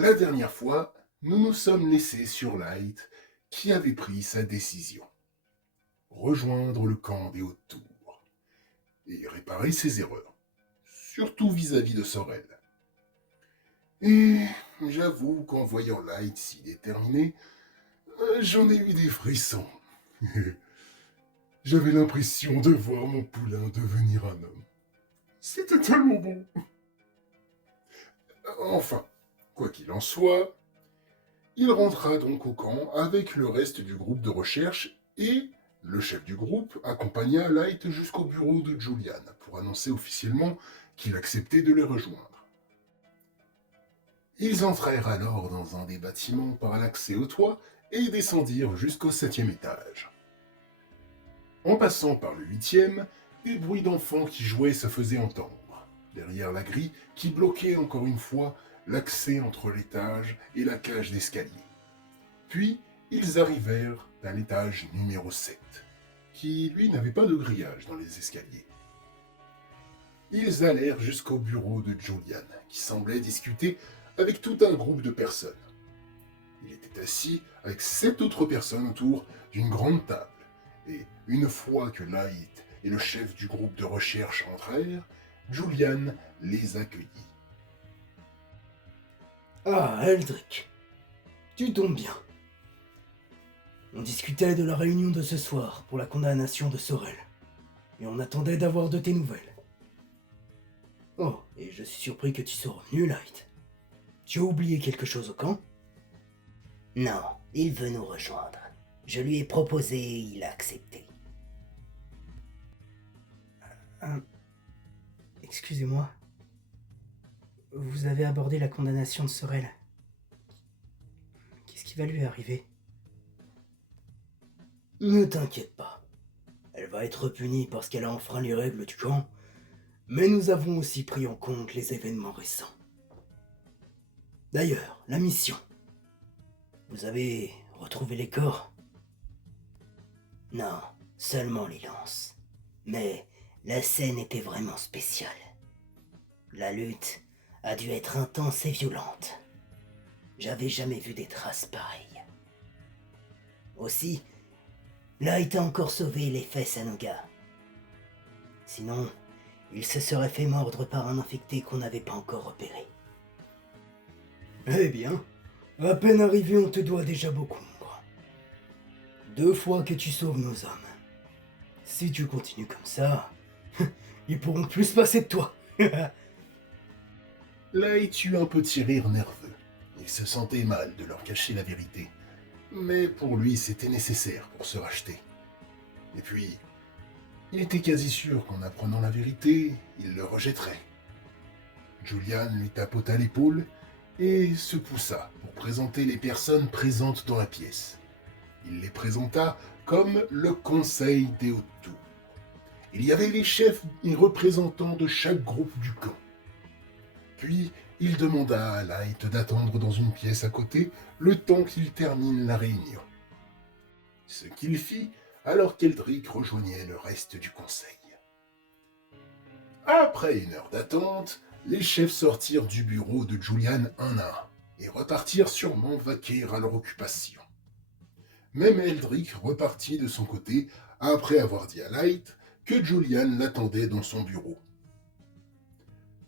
La dernière fois, nous nous sommes laissés sur Light, qui avait pris sa décision. Rejoindre le camp des Hautes Tours et réparer ses erreurs, surtout vis-à-vis de Sorel. Et j'avoue qu'en voyant Light si déterminé, j'en ai eu des frissons. J'avais l'impression de voir mon poulain devenir un homme. C'était tellement bon. Enfin, quoi qu'il en soit, il rentra donc au camp avec le reste du groupe de recherche et le chef du groupe accompagna Light jusqu'au bureau de Julian pour annoncer officiellement qu'il acceptait de les rejoindre. Ils entrèrent alors dans un des bâtiments par l'accès au toit et descendirent jusqu'au 7e étage. En passant par le 8e, des bruits d'enfants qui jouaient se faisaient entendre, derrière la grille qui bloquait encore une fois l'accès entre l'étage et la cage d'escalier. Puis, ils arrivèrent à l'étage numéro 7, qui, lui, n'avait pas de grillage dans les escaliers. Ils allèrent jusqu'au bureau de Julian, qui semblait discuter avec tout un groupe de personnes. Il était assis avec 7 autres personnes autour d'une grande table, et une fois que Light et le chef du groupe de recherche entrèrent, Julian les accueillit. Ah, Eldrick, tu tombes bien. On discutait de la réunion de ce soir pour la condamnation de Sorel, et on attendait d'avoir de tes nouvelles. Oh, et je suis surpris que tu sois revenu, Light. Tu as oublié quelque chose au camp? Non, il veut nous rejoindre. Je lui ai proposé et il a accepté. Excusez-moi. Vous avez abordé la condamnation de Sorel. Qu'est-ce qui va lui arriver? Ne t'inquiète pas. Elle va être punie parce qu'elle a enfreint les règles du camp, mais nous avons aussi pris en compte les événements récents. D'ailleurs, la mission. Vous avez retrouvé les corps? Non, seulement les lances. Mais la scène était vraiment spéciale. La lutte a dû être intense et violente. J'avais jamais vu des traces pareilles. Aussi, Light a encore sauvé les fesses à nos gars. Sinon, il se serait fait mordre par un infecté qu'on n'avait pas encore repéré. Eh bien, à peine arrivé, on te doit déjà beaucoup. 2 fois que tu sauves nos hommes. Si tu continues comme ça, ils pourront plus se passer de toi. Light eut un petit rire nerveux. Il se sentait mal de leur cacher la vérité. Mais pour lui, c'était nécessaire pour se racheter. Et puis, il était quasi sûr qu'en apprenant la vérité, il le rejetterait. Julian lui tapota l'épaule et se poussa pour présenter les personnes présentes dans la pièce. Il les présenta comme le Conseil des Hautes Tours. Il y avait les chefs et représentants de chaque groupe du camp. Puis, il demanda à Light d'attendre dans une pièce à côté le temps qu'il termine la réunion. Ce qu'il fit alors qu'Eldrick rejoignait le reste du conseil. Après une heure d'attente, les chefs sortirent du bureau de Julian un à un et repartirent sûrement vaquer à leur occupation. Même Eldrick repartit de son côté après avoir dit à Light que Julian l'attendait dans son bureau.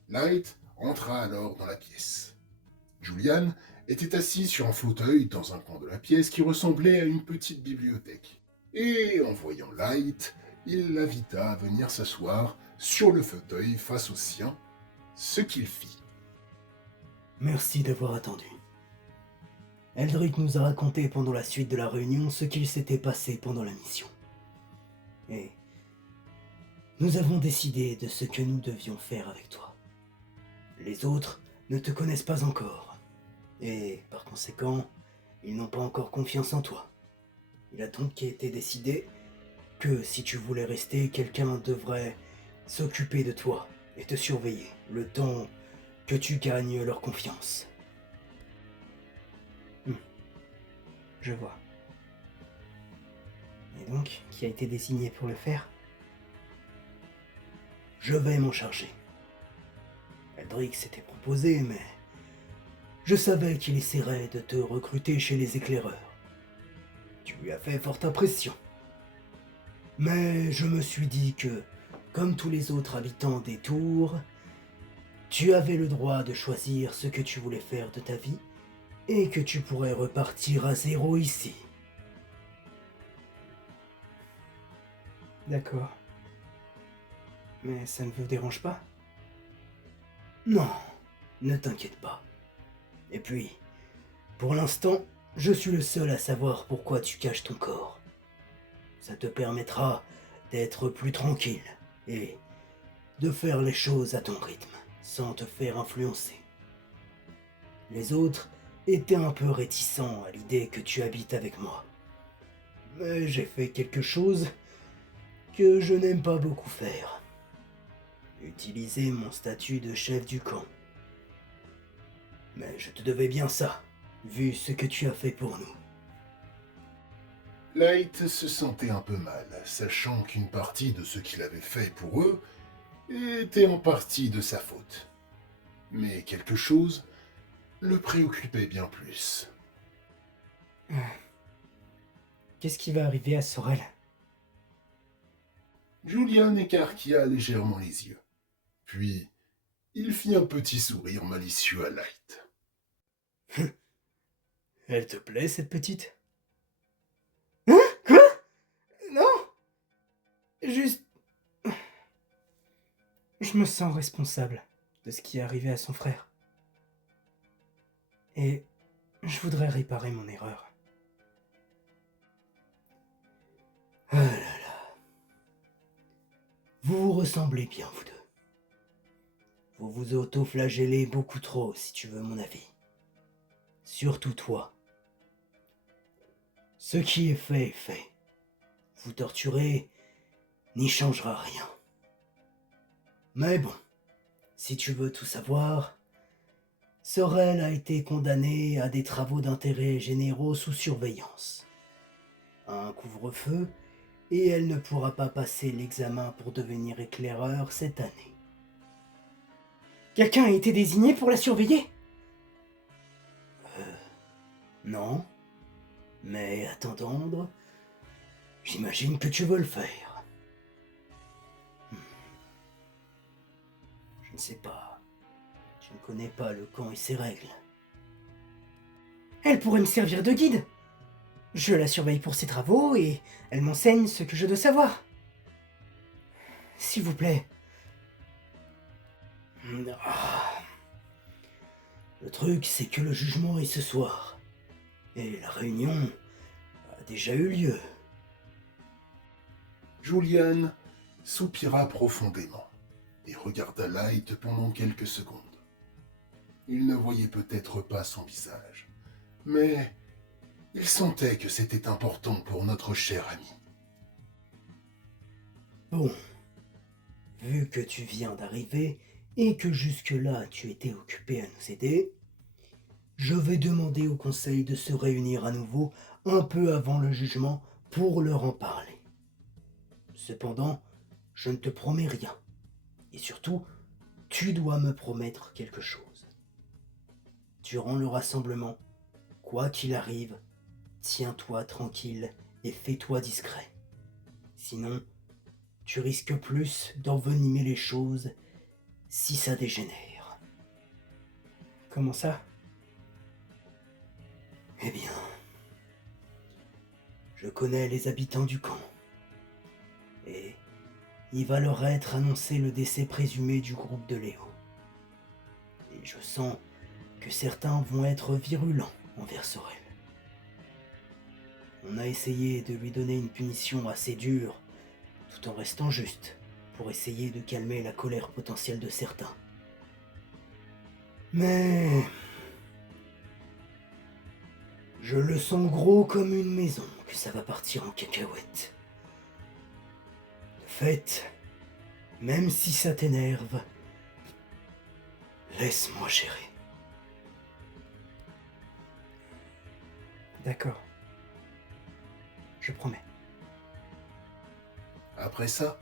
Light entra alors dans la pièce. Julian était assis sur un fauteuil dans un coin de la pièce qui ressemblait à une petite bibliothèque. Et en voyant Light, il l'invita à venir s'asseoir sur le fauteuil face au sien, ce qu'il fit. Merci d'avoir attendu. Eldrick nous a raconté pendant la suite de la réunion ce qu'il s'était passé pendant la mission. Et nous avons décidé de ce que nous devions faire avec toi. Les autres ne te connaissent pas encore. Et par conséquent, ils n'ont pas encore confiance en toi. Il a donc été décidé que si tu voulais rester, quelqu'un devrait s'occuper de toi et te surveiller le temps que tu gagnes leur confiance. Je vois. Et donc, qui a été désigné pour le faire? Je vais m'en charger. Eldrick s'était proposé, mais Je savais qu'il essaierait de te recruter chez les éclaireurs. Tu lui as fait forte impression. Mais je me suis dit que, comme tous les autres habitants des tours, tu avais le droit de choisir ce que tu voulais faire de ta vie et que tu pourrais repartir à zéro ici. D'accord. Mais ça ne vous dérange pas? Non, ne t'inquiète pas. Et puis, pour l'instant, je suis le seul à savoir pourquoi tu caches ton corps. Ça te permettra d'être plus tranquille et de faire les choses à ton rythme, sans te faire influencer. Les autres étaient un peu réticents à l'idée que tu habites avec moi. Mais j'ai fait quelque chose que je n'aime pas beaucoup faire. Utiliser mon statut de chef du camp. Mais je te devais bien ça, vu ce que tu as fait pour nous. Light se sentait un peu mal, sachant qu'une partie de ce qu'il avait fait pour eux était en partie de sa faute. Mais quelque chose le préoccupait bien plus. Qu'est-ce qui va arriver à Sorel? Julian écarquilla légèrement les yeux. Puis, il fit un petit sourire malicieux à Light. Elle te plaît, cette petite? Hein? Quoi? Non! Juste... Je me sens responsable de ce qui est arrivé à son frère. Et je voudrais réparer mon erreur. Ah là là. Vous vous ressemblez bien, vous deux. Vous vous auto-flagellez beaucoup trop, si tu veux mon avis. Surtout toi. Ce qui est fait est fait. Vous torturer n'y changera rien. Mais bon, si tu veux tout savoir, Sorel a été condamnée à des travaux d'intérêt généraux sous surveillance, à un couvre-feu, et elle ne pourra pas passer l'examen pour devenir éclaireur cette année. Quelqu'un a été désigné pour la surveiller? Non, mais à t'entendre, j'imagine que tu veux le faire. Je ne sais pas. Je ne connais pas le camp et ses règles. Elle pourrait me servir de guide. Je la surveille pour ses travaux et elle m'enseigne ce que je dois savoir. S'il vous plaît. Ah. Le truc, c'est que le jugement est ce soir. Et la réunion a déjà eu lieu. Julian soupira profondément et regarda Light pendant quelques secondes. Il ne voyait peut-être pas son visage, mais il sentait que c'était important pour notre cher ami. Bon, vu que tu viens d'arriver et que jusque-là tu étais occupé à nous aider, je vais demander au conseil de se réunir à nouveau un peu avant le jugement pour leur en parler. Cependant, je ne te promets rien. Et surtout, tu dois me promettre quelque chose. Durant le rassemblement, quoi qu'il arrive, tiens-toi tranquille et fais-toi discret. Sinon, tu risques plus d'envenimer les choses si ça dégénère. Comment ça? Eh bien, je connais les habitants du camp. Et il va leur être annoncé le décès présumé du groupe de Léo. Et je sens que certains vont être virulents envers Sorel. On a essayé de lui donner une punition assez dure, tout en restant juste, pour essayer de calmer la colère potentielle de certains. Mais... je le sens gros comme une maison, que ça va partir en cacahuète. De fait, même si ça t'énerve, laisse-moi gérer. D'accord. Je promets. Après ça,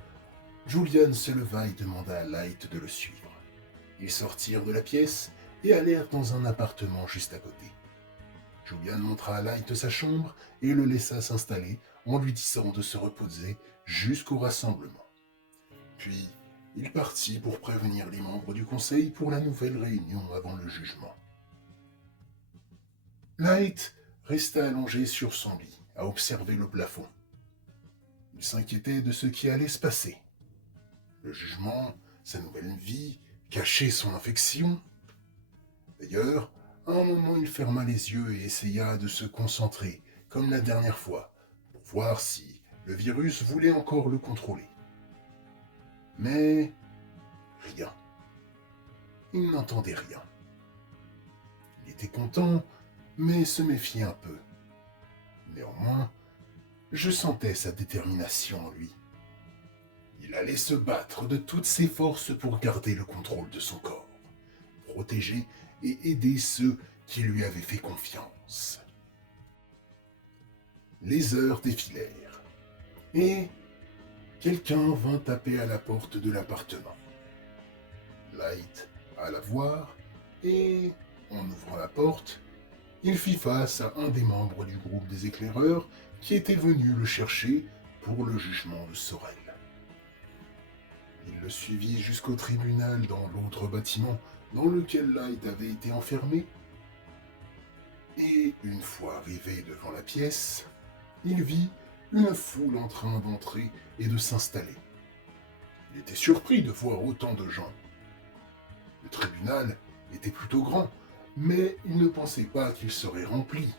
Julian se leva et demanda à Light de le suivre. Ils sortirent de la pièce et allèrent dans un appartement juste à côté. Julian montra à Light sa chambre et le laissa s'installer en lui disant de se reposer jusqu'au rassemblement. Puis, il partit pour prévenir les membres du conseil pour la nouvelle réunion avant le jugement. Light resta allongé sur son lit, à observer le plafond. Il s'inquiétait de ce qui allait se passer. Le jugement, sa nouvelle vie, cacher son infection. D'ailleurs, à un moment, il ferma les yeux et essaya de se concentrer, comme la dernière fois, pour voir si le virus voulait encore le contrôler. Mais rien. Il n'entendait rien. Il était content, mais se méfiait un peu. Néanmoins, je sentais sa détermination en lui. Il allait se battre de toutes ses forces pour garder le contrôle de son corps, protéger et aider ceux qui lui avaient fait confiance. Les heures défilèrent, et quelqu'un vint taper à la porte de l'appartement. Light alla voir, et, en ouvrant la porte, il fit face à un des membres du groupe des éclaireurs qui était venu le chercher pour le jugement de Sorel. Il le suivit jusqu'au tribunal dans l'autre bâtiment dans lequel Light avait été enfermé, et une fois arrivé devant la pièce, il vit une foule en train d'entrer et de s'installer. Il était surpris de voir autant de gens. Le tribunal était plutôt grand, mais il ne pensait pas qu'il serait rempli.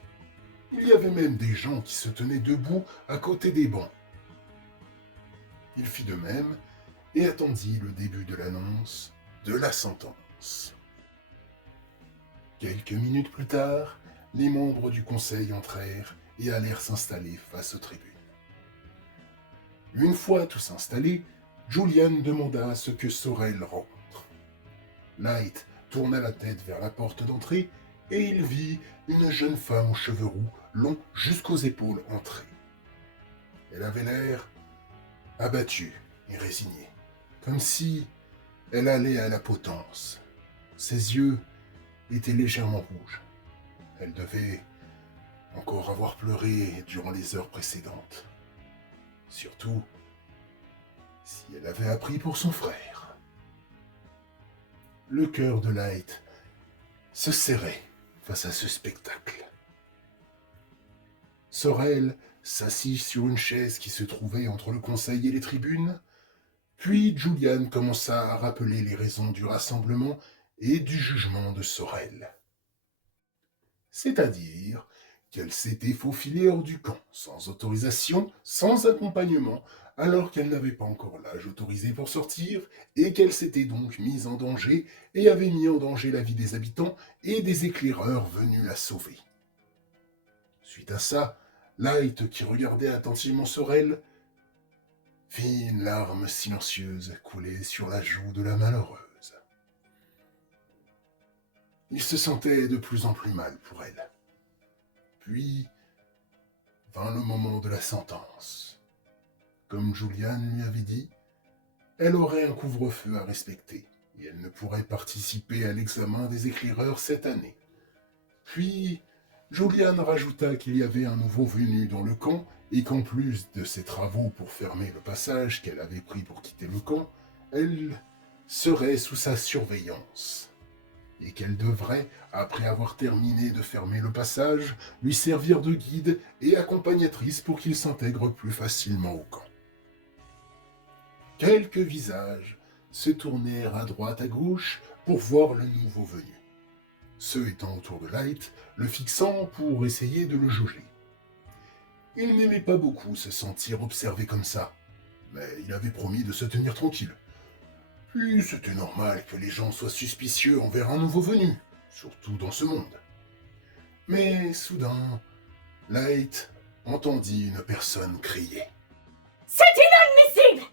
Il y avait même des gens qui se tenaient debout à côté des bancs. Il fit de même et attendit le début de l'annonce de la sentence. Quelques minutes plus tard, les membres du conseil entrèrent et allèrent s'installer face aux tribunes. Une fois tous installés, Julian demanda à ce que Sorel rentre. Light tourna la tête vers la porte d'entrée et il vit une jeune femme aux cheveux roux, longs jusqu'aux épaules, entrer. Elle avait l'air abattue et résignée, comme si elle allait à la potence. Ses yeux étaient légèrement rouges. Elle devait encore avoir pleuré durant les heures précédentes. Surtout si elle avait appris pour son frère. Le cœur de Light se serrait face à ce spectacle. Sorel s'assit sur une chaise qui se trouvait entre le conseil et les tribunes, puis Julian commença à rappeler les raisons du rassemblement et du jugement de Sorel. C'est-à-dire qu'elle s'était faufilée hors du camp, sans autorisation, sans accompagnement, alors qu'elle n'avait pas encore l'âge autorisé pour sortir, et qu'elle s'était donc mise en danger et avait mis en danger la vie des habitants et des éclaireurs venus la sauver. Suite à ça, Light, qui regardait attentivement Sorel, vit une larme silencieuse couler sur la joue de la malheureuse. Il se sentait de plus en plus mal pour elle. Puis vint le moment de la sentence. Comme Julian lui avait dit, elle aurait un couvre-feu à respecter et elle ne pourrait participer à l'examen des éclaireurs cette année. Puis, Julian rajouta qu'il y avait un nouveau venu dans le camp et qu'en plus de ses travaux pour fermer le passage qu'elle avait pris pour quitter le camp, elle serait sous sa surveillance. Et qu'elle devrait, après avoir terminé de fermer le passage, lui servir de guide et accompagnatrice pour qu'il s'intègre plus facilement au camp. Quelques visages se tournèrent à droite à gauche pour voir le nouveau venu. Ceux étant autour de Light, le fixant pour essayer de le jauger. Il n'aimait pas beaucoup se sentir observé comme ça, mais il avait promis de se tenir tranquille. Puis c'était normal que les gens soient suspicieux envers un nouveau venu, surtout dans ce monde. Mais soudain, Light entendit une personne crier. « C'est inadmissible!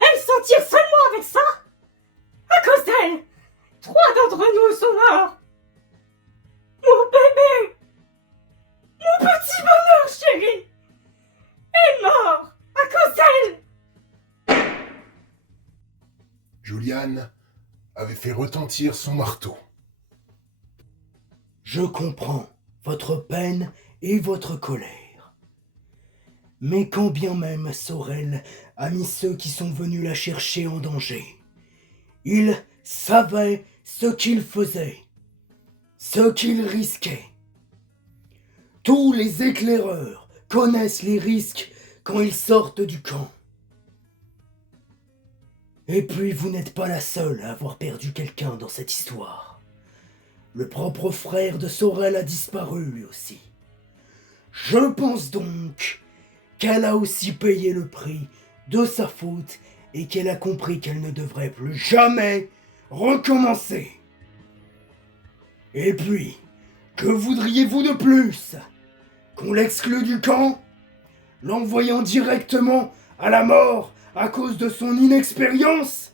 Elle s'en tire seulement avec ça? À cause d'elle, 3 d'entre nous sont morts! Mon bébé! Mon petit bonheur chéri! Est mort à cause d'elle! » Julian avait fait retentir son marteau. Je comprends votre peine et votre colère. Mais quand bien même Sorel a mis ceux qui sont venus la chercher en danger, il savait ce qu'il faisait, ce qu'il risquait. Tous les éclaireurs connaissent les risques quand ils sortent du camp. Et puis vous n'êtes pas la seule à avoir perdu quelqu'un dans cette histoire. Le propre frère de Sorel a disparu lui aussi. Je pense donc qu'elle a aussi payé le prix de sa faute et qu'elle a compris qu'elle ne devrait plus jamais recommencer. Et puis, que voudriez-vous de plus? Qu'on l'exclue du camp? L'envoyant directement à la mort à cause de son inexpérience?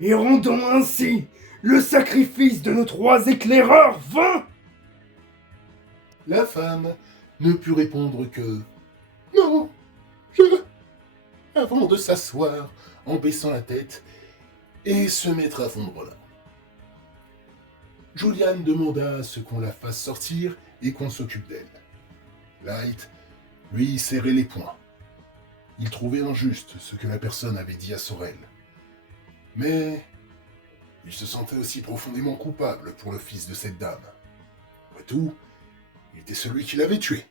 Et rendant ainsi le sacrifice de nos 3 éclaireurs vain? La femme ne put répondre que « Non, je... » avant de s'asseoir en baissant la tête et se mettre à fondre là. Julian demanda à ce qu'on la fasse sortir et qu'on s'occupe d'elle. Light, lui, serrait les poings. Il trouvait injuste ce que la personne avait dit à Sorel. Mais il se sentait aussi profondément coupable pour le fils de cette dame. Après tout, il était celui qui l'avait tué.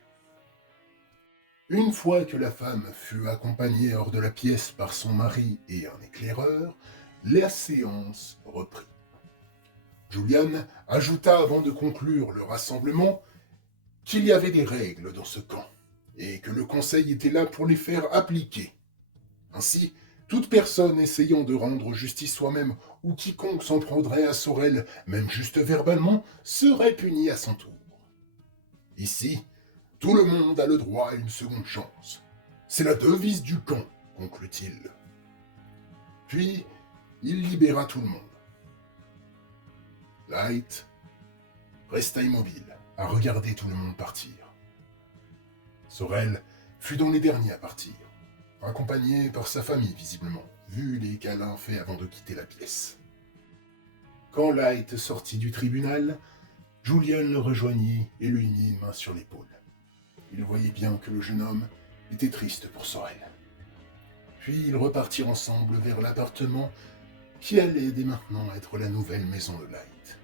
Une fois que la femme fut accompagnée hors de la pièce par son mari et un éclaireur, la séance reprit. Julian ajouta avant de conclure le rassemblement qu'il y avait des règles dans ce camp et que le conseil était là pour les faire appliquer. Ainsi, toute personne essayant de rendre justice soi-même ou quiconque s'en prendrait à Sorel, même juste verbalement, serait puni à son tour. Ici, tout le monde a le droit à une seconde chance. C'est la devise du camp, conclut-il. Puis, il libéra tout le monde. Light resta immobile, à regarder tout le monde partir. Sorel fut dans les derniers à partir, accompagné par sa famille visiblement, vu les câlins faits avant de quitter la pièce. Quand Light sortit du tribunal, Julian le rejoignit et lui mit une main sur l'épaule. Il voyait bien que le jeune homme était triste pour Sorel. Puis ils repartirent ensemble vers l'appartement qui allait dès maintenant être la nouvelle maison de Light.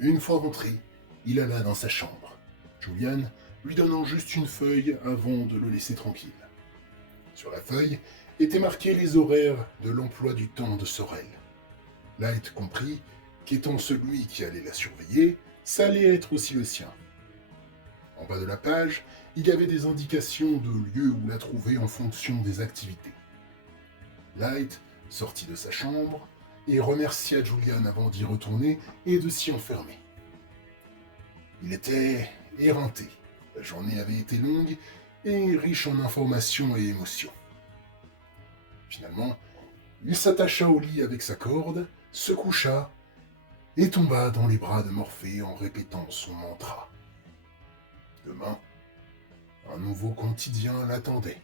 Une fois rentré, il alla dans sa chambre, Julian lui donnant juste une feuille avant de le laisser tranquille. Sur la feuille étaient marqués les horaires de l'emploi du temps de Sorel. Light comprit qu'étant celui qui allait la surveiller, ça allait être aussi le sien. En bas de la page, il y avait des indications de lieux où la trouver en fonction des activités. Light sortit de sa chambre et remercia Julian avant d'y retourner et de s'y enfermer. Il était éreinté. La journée avait été longue et riche en informations et émotions. Finalement, il s'attacha au lit avec sa corde, se coucha et tomba dans les bras de Morphée en répétant son mantra. Demain, un nouveau quotidien l'attendait.